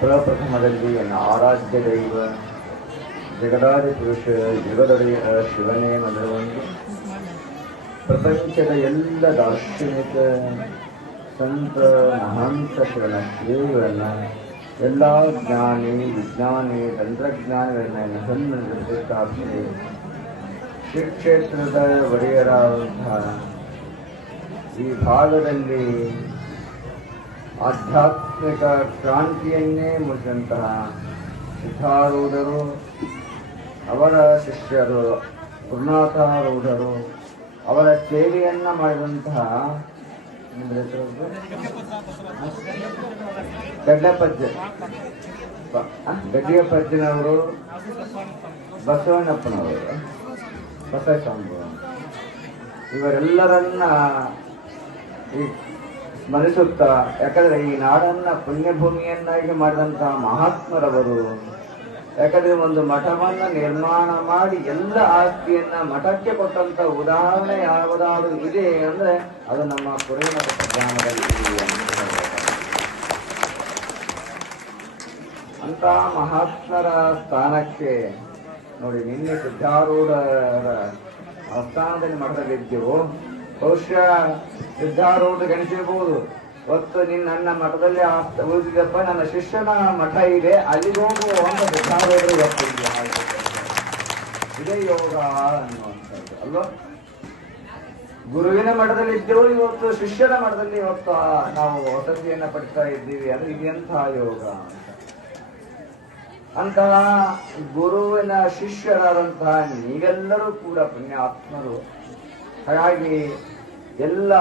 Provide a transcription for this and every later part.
ಪ್ರಪ್ರಥಮದಲ್ಲಿ ನನ್ನ ಆರಾಧ್ಯ ದೈವ ಜಗದಾದಿ ಪುರುಷ ಜಗದೊಡೆಯ ಶಿವನೇ ಮೊದಲುಗೊಂಡು ಪ್ರಪಂಚದ ಎಲ್ಲ ದಾರ್ಶನಿಕ ಸಂತ ಮಹಾಂತ ಶಿವನ ಶ್ರೇಯಗಳನ್ನು ಎಲ್ಲ ಜ್ಞಾನಿ ವಿಜ್ಞಾನಿ ತಂತ್ರಜ್ಞಾನಿಗಳನ್ನ ಹೆಸರಿನಲ್ಲಿ ಸ್ಥಾಪಿಸಿ ಶ್ರೀ ಕ್ಷೇತ್ರದ ಒಡೆಯರಾದಂತಹ ಈ ಭಾಗದಲ್ಲಿ ಆಧ್ಯಾತ್ಮಿಕ ಕ್ರಾಂತಿಯನ್ನೇ ಮೂಡಿಸಿದಂತಹ ಸಿದ್ಧಾರೂಢರು, ಅವರ ಶಿಷ್ಯರು ಗುರುನಾಥಾರೂಢರು, ಅವರ ಸೇವೆಯನ್ನ ಮಾಡಿದಂತಹ ಗಡ್ಡಿಯಪ್ಪಜ್ಜನವರು, ಬಸವಣ್ಣಪ್ಪನವರು, ಬಸವಸ್ವಾಮಿಗಳು, ಇವರೆಲ್ಲರನ್ನ ಈ ಸ್ಮರಿಸುತ್ತಾ, ಯಾಕಂದ್ರೆ ಈ ನಾಡನ್ನ ಪುಣ್ಯಭೂಮಿಯನ್ನಾಗಿ ಮಾಡಿದಂತಹ ಮಹಾತ್ಮರವರು, ಯಾಕಂದ್ರೆ ಒಂದು ಮಠವನ್ನ ನಿರ್ಮಾಣ ಮಾಡಿ ಎಲ್ಲ ಆಸ್ತಿಯನ್ನ ಮಠಕ್ಕೆ ಕೊಟ್ಟಂತ ಉದಾಹರಣೆ ಯಾವುದಾದ್ರು ಇದೆ ಅಂದ್ರೆ ಅದು ನಮ್ಮ ಕುರುವಿನ ಗ್ರಾಮದಲ್ಲಿ ಇದೆ ಅಂತ ಮಹಾತ್ಮರ ಸ್ಥಾನಕ್ಕೆ ನೋಡಿ. ನಿನ್ನೆ ಸಿದ್ಧಾರೂಢರ ಆಸ್ಥಾನದಲ್ಲಿ ಮಠದಲ್ಲಿದ್ದೆವು. ಬಹುಶಃ ಸಿದ್ಧಾರೂಢ ಗಣಿಸಿರ್ಬೋದು, ಹೊತ್ತು ನನ್ನ ಮಠದಲ್ಲಿ ಉಳಿದಿದ್ದಪ್ಪ, ನನ್ನ ಶಿಷ್ಯನ ಮಠ ಇದೆ, ಅಲ್ಲಿಗೆ ಹೋಗುವ ಅಂತ ಸಿದ್ಧಾರೂಢರು ಗೊತ್ತಿಲ್ಲ. ಇದೇ ಯೋಗ ಅನ್ನುವಂಥದ್ದು ಅಲ್ವಾ? ಗುರುವಿನ ಮಠದಲ್ಲಿ ಇದ್ದೆವು, ಇವತ್ತು ಶಿಷ್ಯನ ಮಠದಲ್ಲಿ ಇವತ್ತು ನಾವು ವಸತಿಯನ್ನ ಪಡಿತಾ ಇದ್ದೀವಿ. ಅಂದ್ರೆ ಇದೆಂತಹ ಯೋಗ ಅಂತಹ ಗುರುವಿನ ಶಿಷ್ಯರಾದಂತಹ ನೀವೆಲ್ಲರೂ ಕೂಡ ಪುಣ್ಯಾತ್ಮರು. ಹಾಗಾಗಿ ಎಲ್ಲ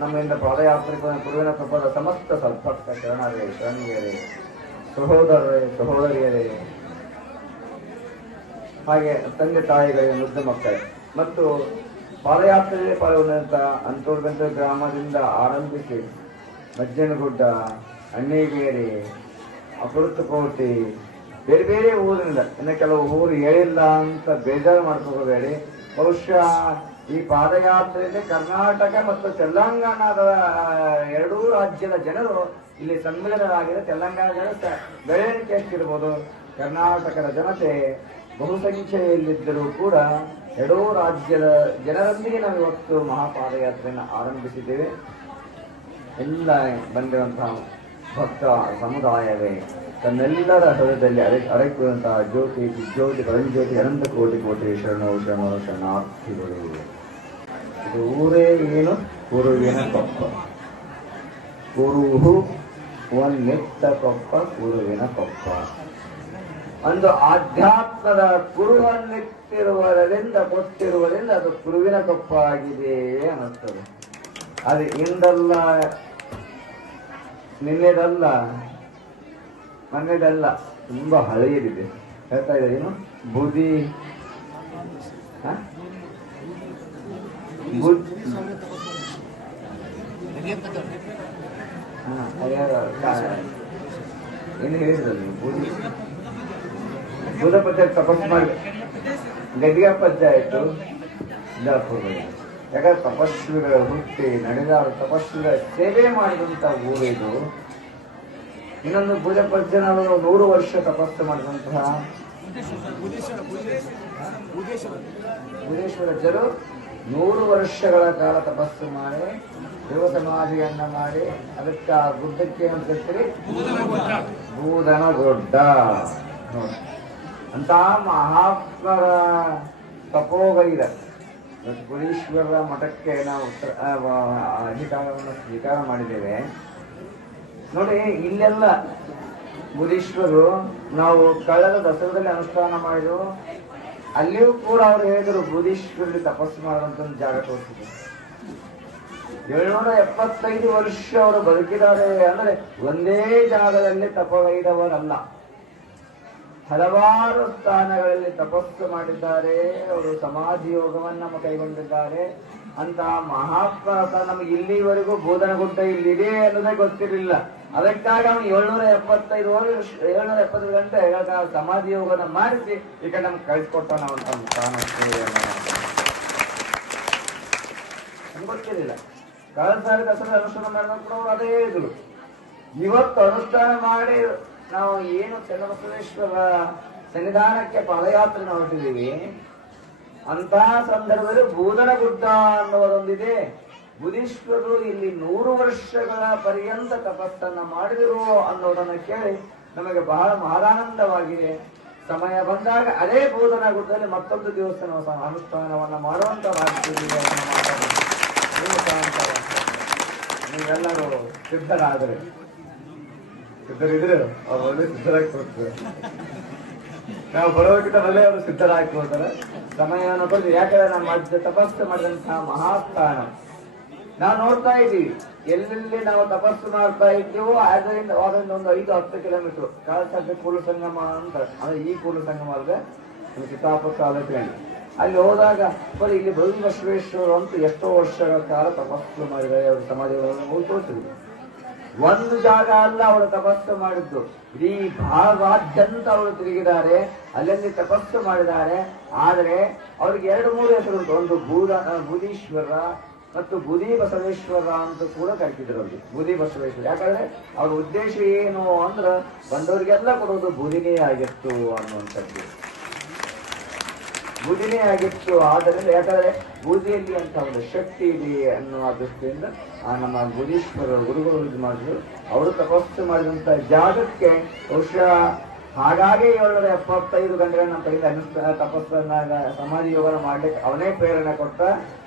ನಮ್ಮಿಂದ ಪಾದಯಾತ್ರಿಕ ಗುರುವಿನ ಕೃಪದ ಸಮಸ್ತ ಸದ್ಭಕ್ತ ಶರಣರೇ, ಶರಣಿಯರೇ, ಸಹೋದರಿಯರೇ, ಹಾಗೆ ತಂದೆ ತಾಯಿಗಳೇ, ಮುದ್ದ ಮಕ್ಕಳೇ ಮತ್ತು ಪಾದಯಾತ್ರೆಯಲ್ಲಿ ಪಾಲ್ಗೊಂಡಂತ ಅಂತೂರ್ಗಂತ ಗ್ರಾಮದಿಂದ ಆರಂಭಿಸಿ ಮಜ್ಜನಗುಡ್ಡ, ಅಣ್ಣಿಗೇರಿ, ಅಪೃತಕೋಟೆ, ಬೇರೆ ಬೇರೆ ಊರಿನಿಂದ, ಇನ್ನು ಕೆಲವು ಊರು ಹೇಳಿಲ್ಲ ಅಂತ ಬೇಜಾರು ಮಾಡ್ಕೋಬೇಡಿ. ಬಹುಶಃ ಈ ಪಾದಯಾತ್ರೆಯಲ್ಲಿ ಕರ್ನಾಟಕ ಮತ್ತು ತೆಲಂಗಾಣದ ಎರಡೂ ರಾಜ್ಯದ ಜನರು ಇಲ್ಲಿ ಸಮ್ಮಿಲನರಾಗಿದೆ. ತೆಲಂಗಾಣ ಜನತೆ ಬೆಳವಣಿಗೆ ಎಷ್ಟಿರ್ಬೋದು, ಕರ್ನಾಟಕದ ಜನತೆ ಬಹುಸಂಖ್ಯೆಯಲ್ಲಿದ್ದರೂ ಕೂಡ ಎರಡೂ ರಾಜ್ಯದ ಜನರೊಂದಿಗೆ ನಾವು ಇವತ್ತು ಮಹಾಪಾದಯಾತ್ರೆಯನ್ನು ಆರಂಭಿಸಿದ್ದೇವೆ. ಎಲ್ಲ ಬಂದಿರುವಂತಹ ಭಕ್ತ ಸಮುದಾಯವೇ ತನ್ನೆಲ್ಲರ ಹೃದಯದಲ್ಲಿ ಅರೈಕುವಂತಹ ಜ್ಯೋತಿ ಜ್ಯೋತಿ ಪರಂಜ್ಯೋತಿ ಅನಂತ ಕೋಟಿ ಕೋಟಿ ಶರಣೋ ಶರಣೋ ಶರಣಾರ್ಥಿಗಳು. ಇದು ಊರೇ ಏನು? ಕುರುವಿನ ಕೊಪ್ಪ. ಕುರುಹು ಒಂದೆತ್ತ ಕೊಪ್ಪ, ಕುರುವಿನ ಕೊಪ್ಪ. ಒಂದು ಆಧ್ಯಾತ್ಮದ ಕುರುವನ್ನಿಟ್ಟಿರುವುದರಿಂದ ಕೊಟ್ಟಿರುವುದರಿಂದ ಅದು ಕುರುವಿನ ಕೊಪ್ಪ ಆಗಿದೆ ಅನ್ನಿಸ್ತದೆ. ಅದು ಇಂದಲ್ಲ, ನಿನ್ನೆದಲ್ಲ, ಮೊನ್ನೆದಲ್ಲ, ತುಂಬಾ ಹಳೆಯದಿದೆ. ಹೇಳ್ತಾ ಇದ್ದಾರೆ ಏನು ಬುದಿ ಏನು ಹೇಳಿದ್ರಲ್ಲ ಬುದಿ ಬುಧ ಪದ್ಯ ತಪಸ್ಸು ಮಾಡಿ ಗಡ್ಡಿಯ ಪದ್ಯ ಆಯ್ತು. ಯಾಕಂದ್ರೆ ತಪಸ್ವಿಗಳ ಹುಟ್ಟಿ ನಡೆದ ತಪಸ್ವಿಗಳ ಸೇವೆ ಮಾಡಿದಂತ ಊರಿದು. ಇನ್ನೊಂದು ಭುಜ ಪದ್ಯನವರು 100 ವರ್ಷ ತಪಸ್ಸು ಮಾಡಿದಂತಹ ಬುಧೇಶ್ವರಜ್ಜರು 100 ವರ್ಷಗಳ ಕಾಲ ತಪಸ್ಸು ಮಾಡಿ ದೇವ ಸಮಾಧಿಯನ್ನ ಮಾಡಿ ಅದಕ್ಕೆ ಆ ಗುಡ್ಡಕ್ಕೆ ಅಂತ ಹೇಳ್ತೀರಿ ಬೂದನಗುಡ್ಡ. ಅಂತ ಮಹಾತ್ಮರ ತಪೋಗೈದ ಬುಧೇಶ್ವರರ ಮಠಕ್ಕೆ ನಾವು ಅಧಿಕಾರವನ್ನು ಸ್ವೀಕಾರ ಮಾಡಿದ್ದೇವೆ. ನೋಡಿ, ಇಲ್ಲೆಲ್ಲ ಬುಧೇಶ್ವರು ನಾವು ಕಳೆದ ದಸರಾದಲ್ಲಿ ಅನುಷ್ಠಾನ ಮಾಡಿದ್ರು. ಅಲ್ಲಿಯೂ ಕೂಡ ಅವರು ಹೇಳಿದರು ಬುಧೇಶ್ವರಲ್ಲಿ ತಪಸ್ಸು ಮಾಡುವಂತ ಒಂದು ಜಾಗ ತೋರಿಸಿದ್ರು. 775 ವರ್ಷ ಅವರು ಬದುಕಿದ್ದಾರೆ. ಅಂದ್ರೆ ಒಂದೇ ಜಾಗದಲ್ಲಿ ತಪಗೈದವರಲ್ಲ, ಹಲವಾರು ಸ್ಥಾನಗಳಲ್ಲಿ ತಪಸ್ಸು ಮಾಡಿದ್ದಾರೆ. ಅವರು ಸಮಾಧಿ ಯೋಗವನ್ನ ಕೈಗೊಂಡಿದ್ದಾರೆ. ಅಂತ ಮಹಾತ್ಮ ನಮಗೆ ಇಲ್ಲಿವರೆಗೂ ಬೋಧನಗುಡ್ಡ ಇಲ್ಲಿದೆ ಅನ್ನೋದೇ ಗೊತ್ತಿರಲಿಲ್ಲ. ಅದಕ್ಕಾಗಿ ಅವನು 775 ಗಂಟೆ ಸಮಾಧಿ ಯೋಗನ ಮಾಡಿಸಿ ಈಗ ನಮ್ಗೆ ಕಳಿಸ್ಕೊಟ್ಟ ನಾವಂತ ಸ್ಥಾನಕ್ಕೆ ಗೊತ್ತಿರಲಿಲ್ಲ. ಕಳೆದ ಸಾರಿ ದಸರಾ ಅನುಷ್ಠಾನ ಮಾಡಿದ ಕೂಡ ಅವರು ಅದೇ ಹೇಳಿದ್ರು. ಇವತ್ತು ಅನುಷ್ಠಾನ ಮಾಡಿ ನಾವು ಏನು ಚನ್ನಬಸವೇಶ್ವರ ಸನ್ನಿಧಾನಕ್ಕೆ ಪಾದಯಾತ್ರೆ ಹೊರಟಿದ್ದೀವಿ. ಅಂತ ಸಂದರ್ಭದಲ್ಲಿ ಬೂದನಗುಡ್ಡ ಅನ್ನುವುದೊಂದಿದೆ. ಬುಧೀಶ್ವರರು ಇಲ್ಲಿ 100 ವರ್ಷಗಳ ಪರ್ಯಂತ ತಪಸ್ಸನ್ನ ಮಾಡಿದರು ಅನ್ನೋದನ್ನು ಕೇಳಿ ನಮಗೆ ಬಹಳ ಮಹದಾನಂದವಾಗಿದೆ. ಸಮಯ ಬಂದಾಗ ಅದೇ ಬೂದನಗುಡ್ಡದಲ್ಲಿ ಮತ್ತೊಂದು ದಿವಸ ನಾವು ಅನುಷ್ಠಾನವನ್ನ ಮಾಡುವಂತ ನೀವೆಲ್ಲರೂ ಸಿದ್ಧರಾದರೆ ಸಿದ್ಧರಿದ್ರೆ ಅವ್ರು ಒಳ್ಳೆ ಸಿದ್ಧರಾಗಿ ಕೊಡ್ತಾರೆ. ನಾವು ಬರೋದಕ್ಕಿಂತ ಮೊದಲೇ ಅವರು ಸಿದ್ಧರಾಗಿ ಹೋಗ್ತಾರೆ. ಸಮಯವನ್ನು ಕೊಟ್ಟು ಯಾಕಂದ್ರೆ ನಮ್ಮ ತಪಸ್ಸು ಮಾಡಿದಂತಹ ಮಹಾಸ್ಥಾನ ನಾವು ನೋಡ್ತಾ ಇದ್ದೀವಿ. ಎಲ್ಲೆಲ್ಲಿ ನಾವು ತಪಸ್ಸು ಮಾಡ್ತಾ ಇದ್ದೀವೋ ಅದರಿಂದ ಒಂದು 5-10 ಕಿಲೋಮೀಟರ್ ಕಾಲಸಭೆ ಕೂಲು ಸಂಗಮ ಅಂತ, ಅಂದ್ರೆ ಈ ಕೂಲು ಸಂಗಮ ಅಲ್ಲದೆ ಚಿತ್ತಾಪುರ ಅಲ್ಲಿ ಹೋದಾಗ ಬರೀ ಇಲ್ಲಿ ಬಸವೇಶ್ವರ ಅಂತೂ ಎಷ್ಟೋ ವರ್ಷಗಳ ಕಾಲ ತಪಸ್ಸು ಮಾಡಿದ್ದಾರೆ. ಅವರು ಸಮಾಧಿಗಳನ್ನು ತೋರಿಸಿದ್ರು. ಒಂದು ಜಾಗ ಅಲ್ಲ ಅವರು ತಪಸ್ಸು ಮಾಡಿದ್ದು, ಇಡೀ ಭಾರತಾದ್ಯಂತ ಅವರು ತಿರುಗಿದ್ದಾರೆ, ಅಲ್ಲಲ್ಲಿ ತಪಸ್ಸು ಮಾಡಿದ್ದಾರೆ. ಆದರೆ ಅವ್ರಿಗೆ 2-3 ಹೆಸರು ಉಂಟು. ಒಂದು ಬೂದೀಶ್ವರ ಮತ್ತು ಬುಧಿ ಬಸವೇಶ್ವರ ಅಂತ ಕೂಡ ಕರಿತಿದ್ರು. ಅವ್ರಿಗೆ ಬುಧಿ ಬಸವೇಶ್ವರ. ಯಾಕಂದ್ರೆ ಅವ್ರ ಉದ್ದೇಶ ಏನು ಅಂದ್ರೆ ಬಂದವರಿಗೆಲ್ಲ ಕೊಡೋದು ಬುಧಿನೇ ಆಗಿತ್ತು ಅನ್ನುವಂಥದ್ದು. ಬುಧಿನೇ ಆಗಿತ್ತು. ಆದ್ದರಿಂದ ಯಾಕಂದ್ರೆ ಬೂದಿಯಲ್ಲಿ ಅಂತ ಒಂದು ಶಕ್ತಿ ಇದೆ ಅನ್ನುವ ದೃಷ್ಟಿಯಿಂದ ನಮ್ಮ ಬುಧೀಶ್ವರ ಗುರುಗಳು ಇದು ಮಾಡಿದ್ರು. ಅವರು ತಪಸ್ಸು ಮಾಡಿದಂತ ಜಾಗಕ್ಕೆ ಬಹುಶಃ ಹಾಗಾಗಿ 775 ಗಂಟೆಗಳನ್ನ ಕೈಯಿಂದ ಅನುಷ್ಠಾನ ತಪಸ್ಸನ್ನ ಸಮಾಧಿ ಯೋಗನ ಮಾಡ್ಲಿಕ್ಕೆ ಅವನೇ ಪ್ರೇರಣೆ ಕೊಟ್ಟ.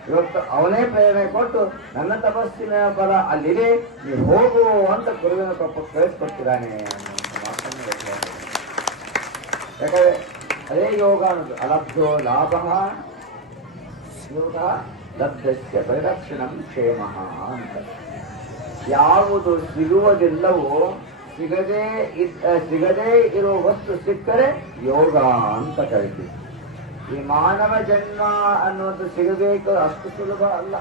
ಇವತ್ತು ಅವನೇ ಪ್ರೇರಣೆ ಕೊಟ್ಟು ನನ್ನ ತಪಸ್ಸಿನ ಫಲ ಅಲ್ಲಿದೆ, ನೀವು ಹೋಗು ಅಂತ ಗುರುವಿನ ಕಳಿಸ್ಕೊಡ್ತಿದ್ದಾನೆ. ಯಾಕಂದ್ರೆ ಅದೇ ಯೋಗ ಅನ್ನೋದು ಅಲಬ್ಧೋ ಲಾಭ ಯೋಗ ಲಬ್ಧಸ್ಯ ಪರಿರಕ್ಷಣಂ ಕ್ಷೇಮ ಅಂತ. ಯಾವುದು ಸಿಗುವುದಿಲ್ಲವೋ ಸಿಗದೇ ಇರೋ ವಸ್ತು ಸಿಕ್ಕರೆ ಯೋಗ ಅಂತ ಕರಿತೀವಿ. ಈ ಮಾನವ ಜನ್ಮ ಅನ್ನೋದು ಸಿಗಬೇಕು ಅಷ್ಟು ಸುಲಭ ಅಲ್ಲ.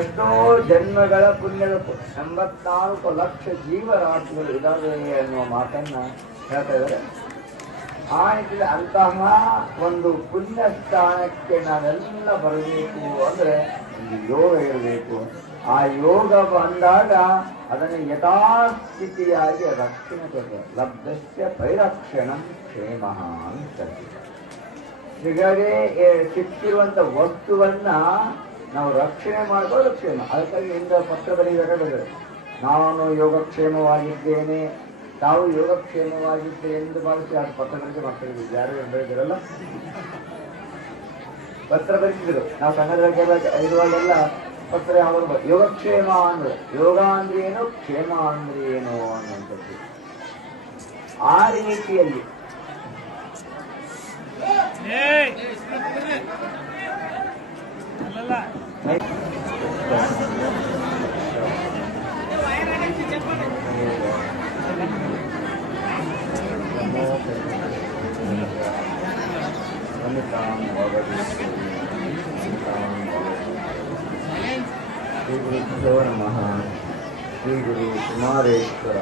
ಎಷ್ಟೋ ಜನ್ಮಗಳ ಪುಣ್ಯದ 84 ಲಕ್ಷ ಜೀವರಾಶಿಗಳು ಇದಾವೆ ಅನ್ನುವ ಮಾತನ್ನ ಹೇಳ್ತಾ ಇದ್ದಾರೆ. ಆ ನಿಟ್ಟಿನಲ್ಲಿ ಅಂತಹ ಒಂದು ಪುಣ್ಯ ಸ್ಥಾನಕ್ಕೆ ನಾವೆಲ್ಲ ಬರಬೇಕು ಅಂದ್ರೆ ಒಂದು ಯೋಗ ಇರಬೇಕು. ಆ ಯೋಗ ಬಂದಾಗ ಅದನ್ನು ಯಥಾಸ್ಥಿತಿಯಾಗಿ ರಕ್ಷಣೆ ಕೊಡ್ತಾರೆ. ಲಬ್ಧಸ್ಯ ಪರಿರಕ್ಷಣಂ ಕ್ಷೇಮ ಅಂತ. ಸಿಗದೆ ಸಿಕ್ಕಿರುವಂತ ವಸ್ತುವನ್ನ ನಾವು ರಕ್ಷಣೆ ಮಾಡೋದು ಕ್ಷೇಮ. ಅದಕ್ಕಾಗಿ ಇಂದ ಪತ್ರ ಬರೀಬೇಕಾದ್ರೆ ನಾನು ಯೋಗಕ್ಷೇಮವಾಗಿದ್ದೇನೆ, ತಾವು ಯೋಗಕ್ಷೇಮವಾಗಿದ್ದೇನೆ ಎಂದು ಭಾವಿಸಿ ಅದು ಪತ್ರ ಬರೆದು ಮಕ್ಕಳಿಗೆ ಯಾರು ಬರೆದಿರಲ್ಲ ಪತ್ರ ಬರೆಸಿದ್ರು. ನಾವು ಸಣ್ಣದಾಗೆಲ್ಲ ಇರುವಾಗೆಲ್ಲ ಪತ್ರ ಯಾವಾಗ ಯೋಗಕ್ಷೇಮ ಅಂದ್ರೆ ಯೋಗ ಅಂದ್ರೆ ಏನು, ಕ್ಷೇಮ ಅಂದ್ರೆ ಏನು ಅನ್ನುವಂಥದ್ದು. ಆ ರೀತಿಯಲ್ಲಿ ಶ್ರೀ ಗುರುಭ್ಯೋ ನಮಃ. ಶ್ರೀ ಗುರು ಕುಮಾರೇಶ್ವರ.